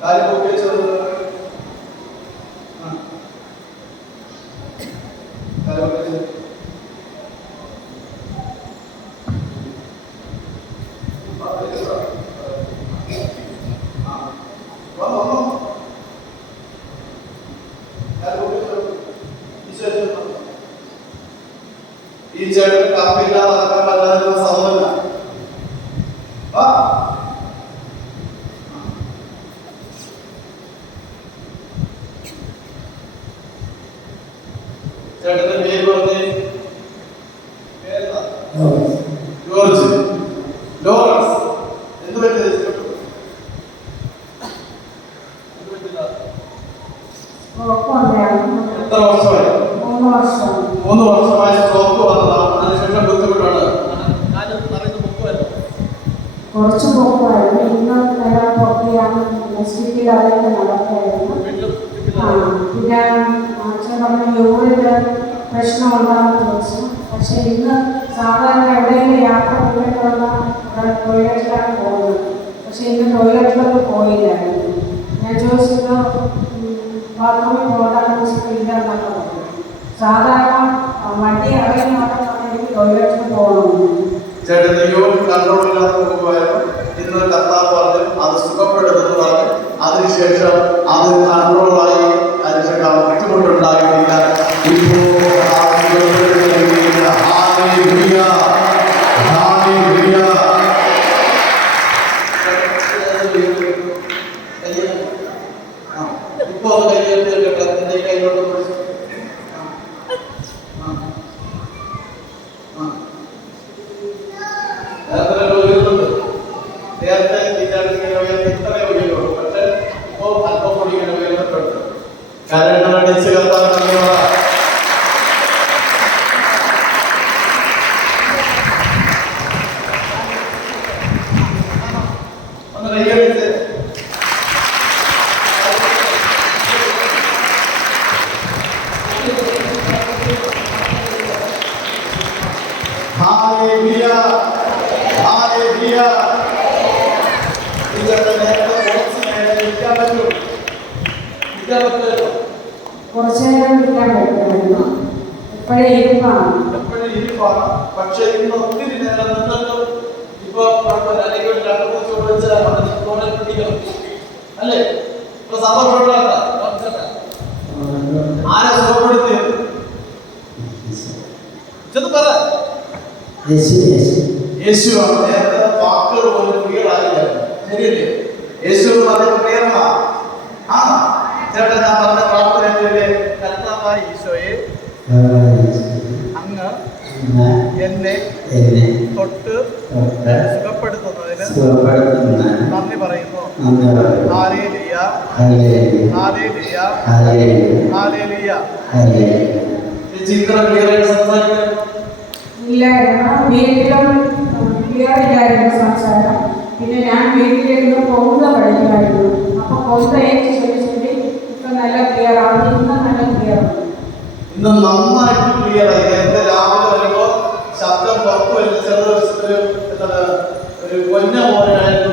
దానికి ఉపయోగించడం ഈ ചേട്ടൻ കാപ്പില്ലാതെ നടക്കാൻ പറ്റാത്ത സഹോദരന ചേട്ടന്റെ പേര് പറഞ്ഞേ? ജോർജ്. ലോറൻസ് എന്ത് പറ്റിയത് എത്ര വർഷമായി? മൂന്ന് വർഷം. മൂന്ന് വർഷമായി സ്ട്രോക്ക് വന്നതാണ് അതിനുശേഷം ബുദ്ധിമുട്ടാണ്. കുറച്ച് പൊക്കമായിരുന്നു ഇന്ന് നേരെ പൊക്കിയാണ്. ഹോസ്പിറ്റലിൽ അതൊക്കെ നടക്കുകയായിരുന്നു. വീണ്ടും പിന്നെ അച്ഛൻ പറഞ്ഞ യൂറിന്റെ പ്രശ്നം ഉണ്ടാകുന്ന ചോദിച്ചു ഇന്ന് സാധാരണ എവിടെയെങ്കിലും യാത്ര പോയിട്ടുള്ള ടോയ്ലറ്റിലാണ് പോകുന്നത്. പക്ഷേ ഇന്ന് ടോയ്ലറ്റിലൊക്കെ പോയില്ലായിരുന്നു. ഞാൻ ചോദിച്ചത് ബാത്റൂമിൽ സാധാരണ വണ്ടി എനിക്ക് ടോയ്ലറ്റിൽ പോകണമെന്ന് ചേട്ടൻ യൂറിൻ കൺട്രോൾ പോകുമായിരുന്നു ഇന്ന് കർത്താവ് പറഞ്ഞു അത് സുഖപ്പെടുമെന്ന് പറഞ്ഞു അതിനുശേഷം അത് കൺട്രോളായി അതിനുശേഷം ബുദ്ധിമുട്ടുണ്ടായിട്ടില്ല ഇപ്പോ ഇപ്പൊ ഒന്ന് കൈയ്യെടുത്ത് കുറച്ച് നേരം ഇരിക്കാൻ പറ്റുമായിരുന്നു ഇപ്പോഴേ ഇരിപ്പാണ് എപ്പോഴും ഇരിപ്പാണ് പക്ഷേ ഇന്ന് ഒത്തിരി നേരം നിന്നിട്ടും ഇപ്പൊ കുഴപ്പമില്ല അല്ലെങ്കിൽ ഒരു മൂന്ന് അല്ലേ ഇപ്പൊ സന്തോഷമുള്ള ആരെ യേശു നേരത്തെ വാക്കുകൾ പോലും ക്ലിയറായില്ല ശരിയല്ലേ? യേശു ക്ലിയറാ ആ ചേട്ടൻ ഞാൻ പറഞ്ഞ പ്രാർത്ഥനയിലെ കർത്താവായ ഈശോയെ അങ്ങ് എന്നെ തൊട്ട് സുഖപ്പെടുത്തുന്നതിന് സുഖപ്പെടുത്തുന്ന നന്ദി പറയുന്നു. ഹാലേലിയ. ഹാലേലിയ. Hallelujah hallelujah. ക്ലിയറായിട്ട് സംസാരിക്കാൻ ഇല്ലായിരുന്നു. വീട്ടിലും ക്ലിയർ ഇല്ലായിരുന്നു സംസാരം. പിന്നെ ഞാൻ വീട്ടിലിരുന്ന് പൊങ്ക പഠിക്കുമായിരുന്നു അപ്പോൾ എനിക്ക് ചൊല്ലി ചൊല്ലി ഇപ്പം നല്ല ക്ലിയർ ആണ്. ഇന്ന് നല്ല ക്ലിയർ ആണ്. ഇന്ന് നന്നായിട്ട് ക്ലിയർ ആയി. നേരത്തെ രാവിലെ വരുമ്പോ ശബ്ദം പുറത്തു വരുന്ന ചെറു ഒരു ഒരു കൊഞ്ഞ പോലെയായിരുന്നു